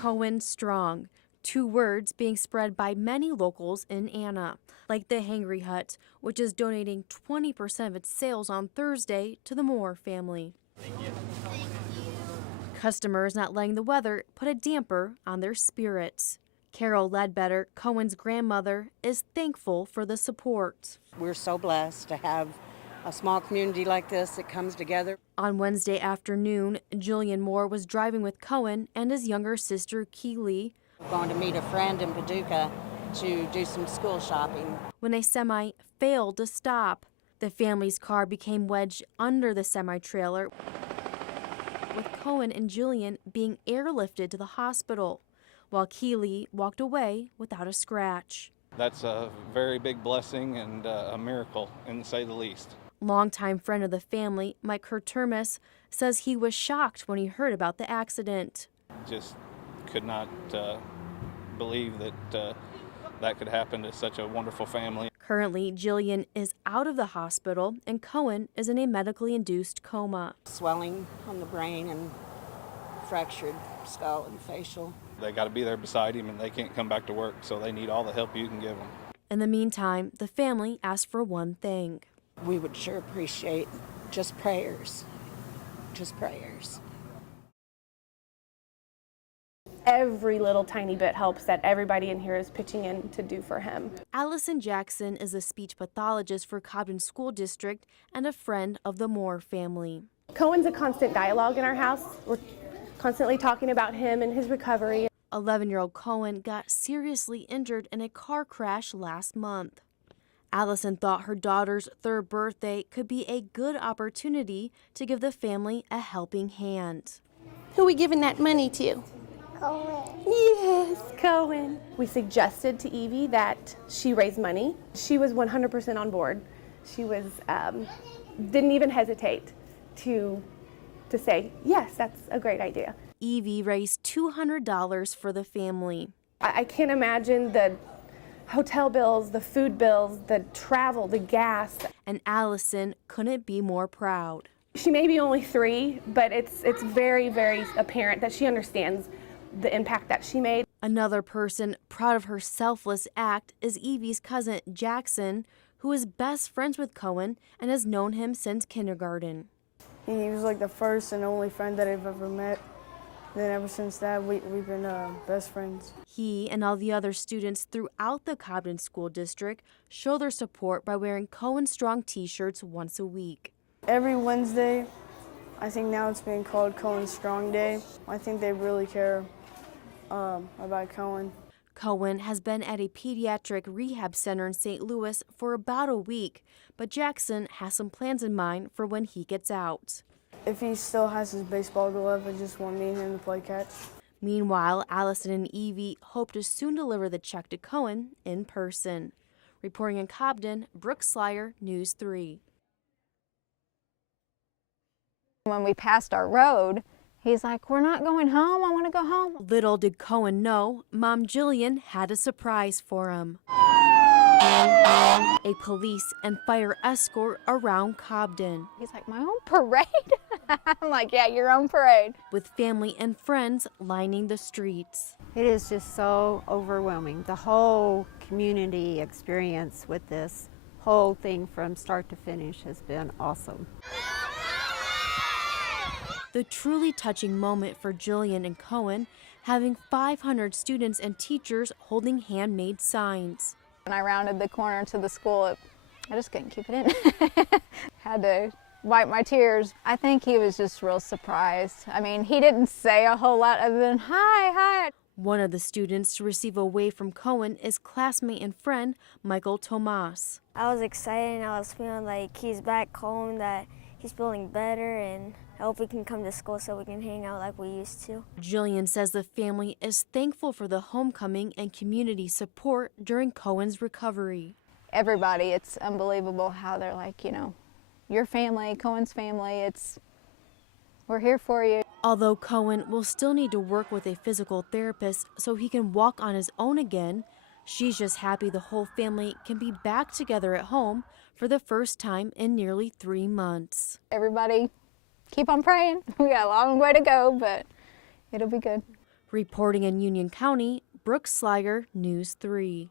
Cohen Strong, 2 words being spread by many locals in Anna, like the Hangry Hut, which is donating 20% of its sales on Thursday to the Moore family. Customers not letting the weather put a damper on their spirits. Carol Ledbetter, Cohen's grandmother, is thankful for the support. We're so blessed to have a small community like this that comes together. On Wednesday afternoon, Jillian Moore was driving with Cohen and his younger sister, Keely, Going to meet a friend in Paducah to do some school shopping. when a semi failed to stop. The family's car became wedged under the semi-trailer, with Cohen and Jillian being airlifted to the hospital, while Keely walked away without a scratch. That's a very big blessing and a miracle, to say the least. Longtime friend of the family, Mike Kurtermis, says he was shocked when he heard about the accident. Just could not believe that that could happen to such a wonderful family. Currently, Jillian is out of the hospital and Cohen is in a medically induced coma. Swelling on the brain and fractured skull and facial. They got to be there beside him, and they can't come back to work, so they need all the help you can give them. In the meantime, the family asked for one thing. We would sure appreciate just prayers. Just prayers. Every little tiny bit helps that everybody in here is pitching in to do for him. Allison Jackson is a speech pathologist for Cobden School District and a friend of the Moore family. Cohen's a constant dialogue in our house. We're constantly talking about him and his recovery. 11-year-old Cohen got seriously injured in a car crash last month. Allison thought her daughter's 3rd birthday could be a good opportunity to give the family a helping hand. Who are we giving that money to? Cohen. Yes, Cohen. We suggested to Evie that she raise money. She was 100% on board. She was didn't even hesitate to say, yes, that's a great idea. Evie raised $200 for the family. I can't imagine the hotel bills, the food bills, the travel, the gas. And Allison couldn't be more proud. She may be only 3, but it's very, very apparent that she understands the impact that she made. Another person proud of her selfless act is Evie's cousin Jackson, who is best friends with Cohen and has known him since kindergarten. He was like the first and only friend that I've ever met. Then ever since that, we've been best friends. He and all the other students throughout the Cobden School District show their support by wearing Cohen Strong t-shirts once a week. Every Wednesday, I think now it's being called Cohen Strong Day. I think they really care about Cohen. Cohen has been at a pediatric rehab center in St. Louis for about a week, but Jackson has some plans in mind for when he gets out. If he still has his baseball glove, I just want me and him to play catch. Meanwhile, Allison and Evie hope to soon deliver the check to Cohen in person. Reporting in Cobden, Brooke Slyer, News 3. When we passed our road, he's like, we're not going home, I want to go home. Little did Cohen know, Mom Jillian had a surprise for him. A police and fire escort around Cobden. He's like, my own parade? I'm like, yeah, your own parade. With family and friends lining the streets. It is just so overwhelming. The whole community experience with this whole thing from start to finish has been awesome. The truly touching moment for Jillian and Cohen, having 500 students and teachers holding handmade signs. When I rounded the corner to the school, I just couldn't keep it in. Had to wipe my tears. I think he was just real surprised. I mean, he didn't say a whole lot other than, hi, hi. One of the students to receive a wave from Cohen is classmate and friend Michael Tomas. I was excited and I was feeling like he's back home, that he's feeling better, and I hope we can come to school so we can hang out like we used to. Jillian says the family is thankful for the homecoming and community support during Cohen's recovery. Everybody, it's unbelievable how they're like, you know, your family, Cohen's family, we're here for you. Although Cohen will still need to work with a physical therapist so he can walk on his own again, she's just happy the whole family can be back together at home for the first time in nearly 3 months. Everybody, keep on praying. We got a long way to go, but it'll be good. Reporting in Union County, Brooke Sliger, News 3.